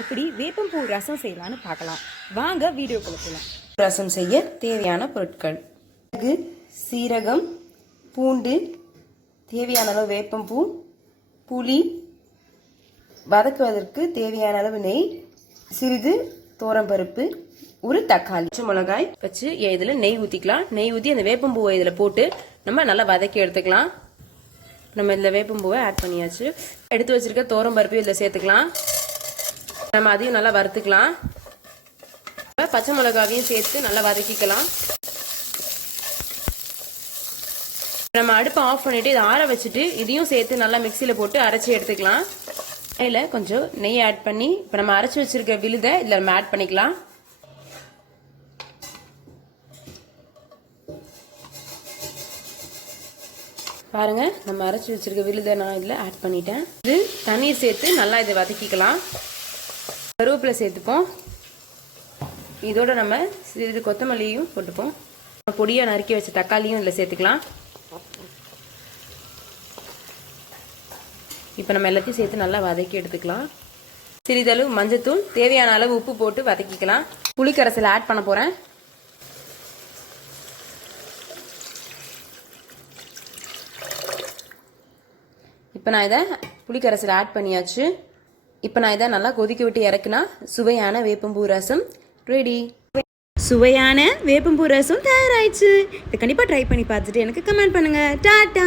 எப்படி வேப்பம்பூ ரசம் செய்யலாம்னு பார்க்கலாம். வாங்க வீடியோ போகலாம் ரசம் செய்ய தேவையான பொருட்கள். மிளகு சீரகம் பூண்டு தேவையான அளவு வேப்பம்பூ புளி வதக்குவதற்கு தேவையான அளவு நெய் சிறிது தோரம்பருப்பு ஒரு தக்காளி. மிளகாய் வச்சு இதில் நெய் ஊற்றிக்கலாம் நெய் ஊற்றி அந்த வேப்பம்பூவை இதில் போட்டு நம்ம நல்லா வதக்கி எடுத்துக்கலாம். நம்ம இதில் வேப்பம்பூவை ஆட் பண்ணியாச்சு. எடுத்து வச்சிருக்க தோரம்பருப்பு இதில் சேர்த்துக்கலாம். நம்ம அதையும் நல்லா வறுத்துக்கலாம். பச்சை மிளகாவையும் சேர்த்து நல்லா வதக்கிக்கலாம். நம்ம அடுப்பை ஆஃப் பண்ணிட்டு இதை ஆற வச்சுட்டு இதையும் சேர்த்து நல்லா மிக்சியில் போட்டு அரைச்சி எடுத்துக்கலாம். இதில் கொஞ்சம் நெய் ஆட் பண்ணி இப்போ நம்ம அரைச்சி வச்சிருக்க விழுதை இதில் நம்ம ஆட் பண்ணிக்கலாம். பாருங்க நம்ம அரைச்சி வச்சிருக்க விழுதை நான் இதில் ஆட் பண்ணிட்டேன். இது தண்ணீர் சேர்த்து நல்லா இதை வதக்கிக்கலாம். கருவேப்பிலை சேர்த்துப்போம். இதோட நம்ம சிறிது கொத்தமல்லியும் போட்டுப்போம். பொடியாக நறுக்கி வச்ச தக்காளியும் இதில் சேர்த்துக்கலாம். இப்போ நம்ம எல்லாத்தையும் சேர்த்து நல்லா வதக்கி எடுத்துக்கலாம். சிறிதளவு மஞ்சத்தூள் தேவையான அளவு உப்பு போட்டு வதக்கிக்கலாம். புளிக்கரசல் ஆட் பண்ண போகிறேன் இப்போ நான் இதை புளிக்கரசல் ஆட் பண்ணியாச்சு. இப்போ நான் இதை நல்லா கொதிக்க விட்டு இறக்குனா சுவையான வேப்பம்பூ ரசம். ரெடி சுவையான வேப்பம்பூ ரசம் தயாராயிடுச்சு. இதை கண்டிப்பாக ட்ரை பண்ணி பார்த்துட்டு எனக்கு கமெண்ட் பண்ணுங்கள் டாட்டா!